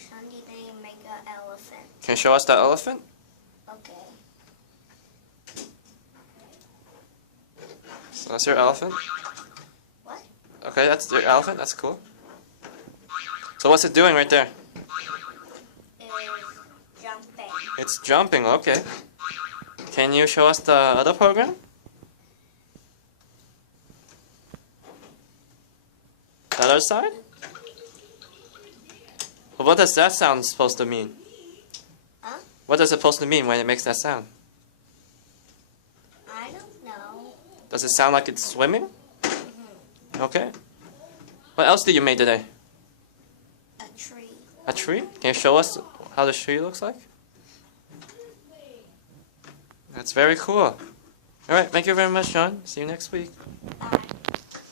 Sunday they make an elephant. Can you show us the elephant? Okay. So that's your elephant? What? Okay, that's your elephant. That's cool. So what's it doing right there? It's jumping. It's jumping, okay. Can you show us the other program? The other side? Well, what does that sound supposed to mean? Huh? What is it supposed to mean when it makes that sound? I don't know. Does it sound like it's swimming? Mm-hmm. Okay. What else did you make today? A tree. A tree? Can you show us how the tree looks like? That's very cool. Alright, thank you very much, Shawn. See you next week.